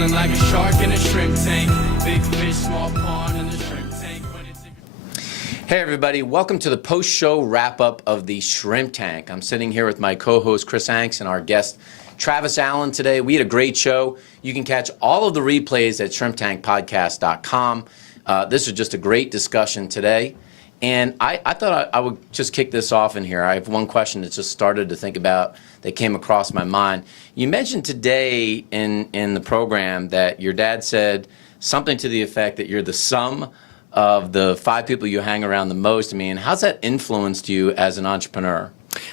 Swimming like a shark in a shrimp tank. Big fish, small pond in the shrimp tank. Hey everybody, welcome to the post-show wrap-up of the Shrimp Tank. I'm sitting here with my co-host Chris Hanks and our guest Travis Allen today. We had a great show. You can catch all of the replays at shrimptankpodcast.com. This was just a great discussion today. And I thought I would just kick this off in here. I have one question that just started to think about that came across my mind. You mentioned today in the program that your dad said something to the effect that you're the sum of the 5 people you hang around the most. I mean, how's that influenced you as an entrepreneur?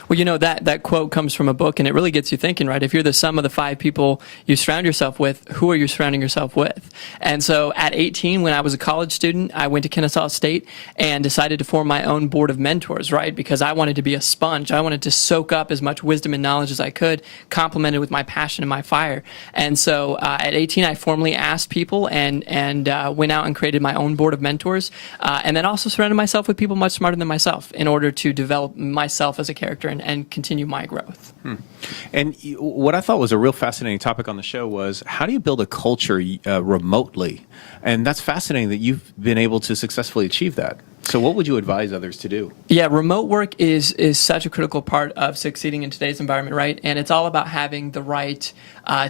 Well, you know, that quote comes from a book, and it really gets you thinking, right? If you're the sum of the 5 people you surround yourself with, who are you surrounding yourself with? And so at 18, when I was a college student, I went to Kennesaw State and decided to form my own board of mentors, right? Because I wanted to be a sponge. I wanted to soak up as much wisdom and knowledge as I could, complemented with my passion and my fire. And so at 18, I formally asked people and went out and created my own board of mentors, and then also surrounded myself with people much smarter than myself in order to develop myself as a character and continue my growth. And what I thought was a real fascinating topic on the show was how do you build a culture remotely? And that's fascinating that you've been able to successfully achieve that. So what would you advise others to do? Yeah, remote work is such a critical part of succeeding in today's environment, right? And it's all about having the right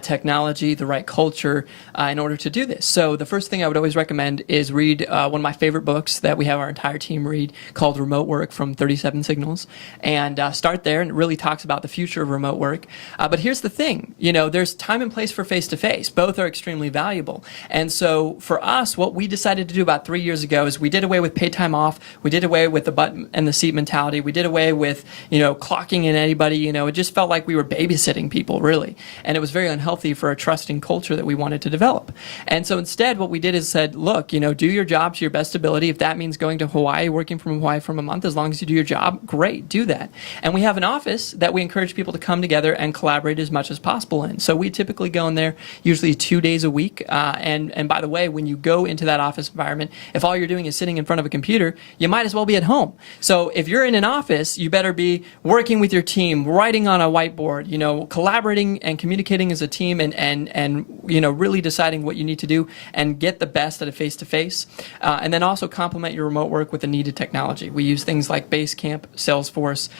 technology, the right culture in order to do this. So the first thing I would always recommend is read one of my favorite books that we have our entire team read called Remote Work from 37 Signals. And start there, and it really talks about the future of remote work. But here's the thing, you know, there's time and place for face-to-face. Both are extremely valuable. And so for us, what we decided to do about 3 years ago is we did away with paid time off. We did away with the butt and the seat mentality. We did away with, you know, clocking in anybody. You know, it just felt like we were babysitting people, really. And it was very unhealthy for a trusting culture that we wanted to develop. And so instead, what we did is said, look, you know, do your job to your best ability. If that means going to Hawaii, working from Hawaii for a month, as long as you do your job, great, do that. And we have an office that we encourage people to come together and collaborate as much as possible in. So we typically go in there usually 2 days a week. And by the way, when you go into that office environment, if all you're doing is sitting in front of a computer, you might as well be at home. So if you're in an office, you better be working with your team, writing on a whiteboard, you know, collaborating and communicating as a team, and you know, really deciding what you need to do and get the best at a face-to-face. And then also complement your remote work with the needed technology. We use things like Basecamp, Salesforce,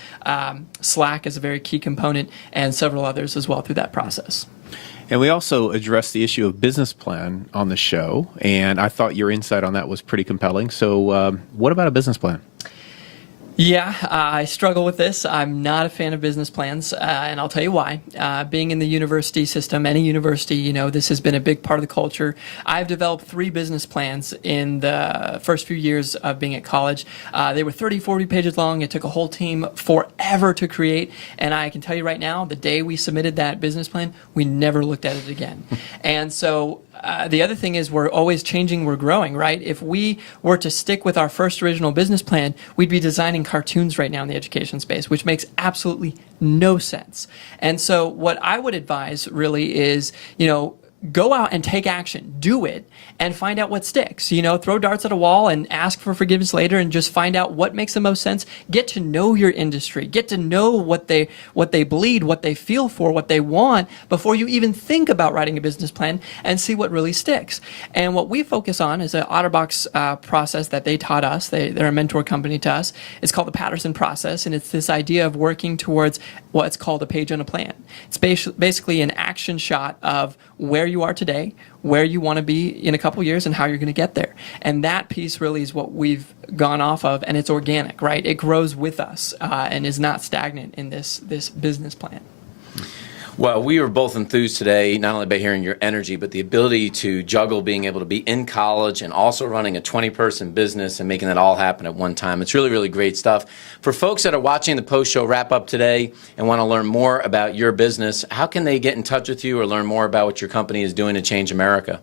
Slack is a very key component, and several others as well through that process. And we also addressed the issue of business plan on the show, and I thought your insight on that was pretty compelling. So what about a business plan? Yeah, I struggle with this. I'm not a fan of business plans, and I'll tell you why. Being in the university system, any university, you know, this has been a big part of the culture. I've developed 3 business plans in the first few years of being at college. They were 30, 40 pages long. It took a whole team forever to create, and I can tell you right now, the day we submitted that business plan, we never looked at it again. And so the other thing is we're always changing, we're growing, right? If we were to stick with our first original business plan, we'd be designing cartoons right now in the education space, which makes absolutely no sense. And so what I would advise really is, you know, go out and take action, do it, and find out what sticks. You know, throw darts at a wall and ask for forgiveness later and just find out what makes the most sense. Get to know your industry. Get to know what they bleed, what they feel for, what they want before you even think about writing a business plan, and see what really sticks. And what we focus on is an OtterBox process that they taught us. They're a mentor company to us. It's called the Patterson process, and it's this idea of working towards what's called a page on a plan. It's basically an action shot of where you are today, where you want to be in a couple years, and how you're going to get there. And that piece really is what we've gone off of, and it's organic, right? It grows with us and is not stagnant in this business plan. Well, we were both enthused today, not only by hearing your energy, but the ability to juggle being able to be in college and also running a 20-person business and making that all happen at one time. It's really, really great stuff. For folks that are watching the post-show wrap-up today and want to learn more about your business, how can they get in touch with you or learn more about what your company is doing to change America?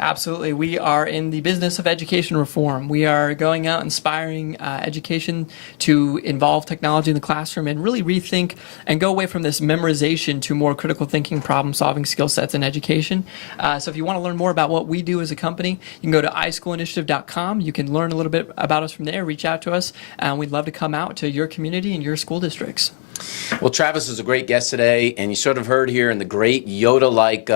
Absolutely. We are in the business of education reform. We are going out inspiring education to involve technology in the classroom and really rethink and go away from this memorization to more critical thinking, problem-solving skill sets in education. So if you want to learn more about what we do as a company, you can go to iSchoolInitiative.com. You can learn a little bit about us from there, reach out to us, and we'd love to come out to your community and your school districts. Well, Travis was a great guest today, and you sort of heard here in the great Yoda-like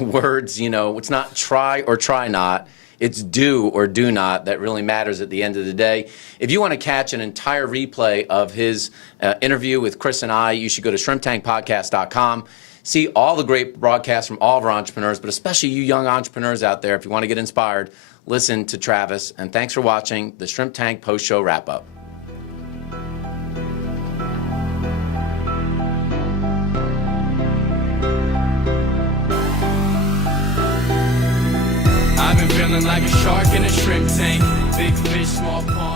words, it's not try or try not. It's do or do not that really matters at the end of the day. If you want to catch an entire replay of his interview with Chris and I, you should go to shrimptankpodcast.com. See all the great broadcasts from all of our entrepreneurs, but especially you young entrepreneurs out there. If you want to get inspired, listen to Travis. And thanks for watching the Shrimp Tank Post-Show Wrap-Up. I've been feeling like a shark in a shrimp tank. Big fish, small pond.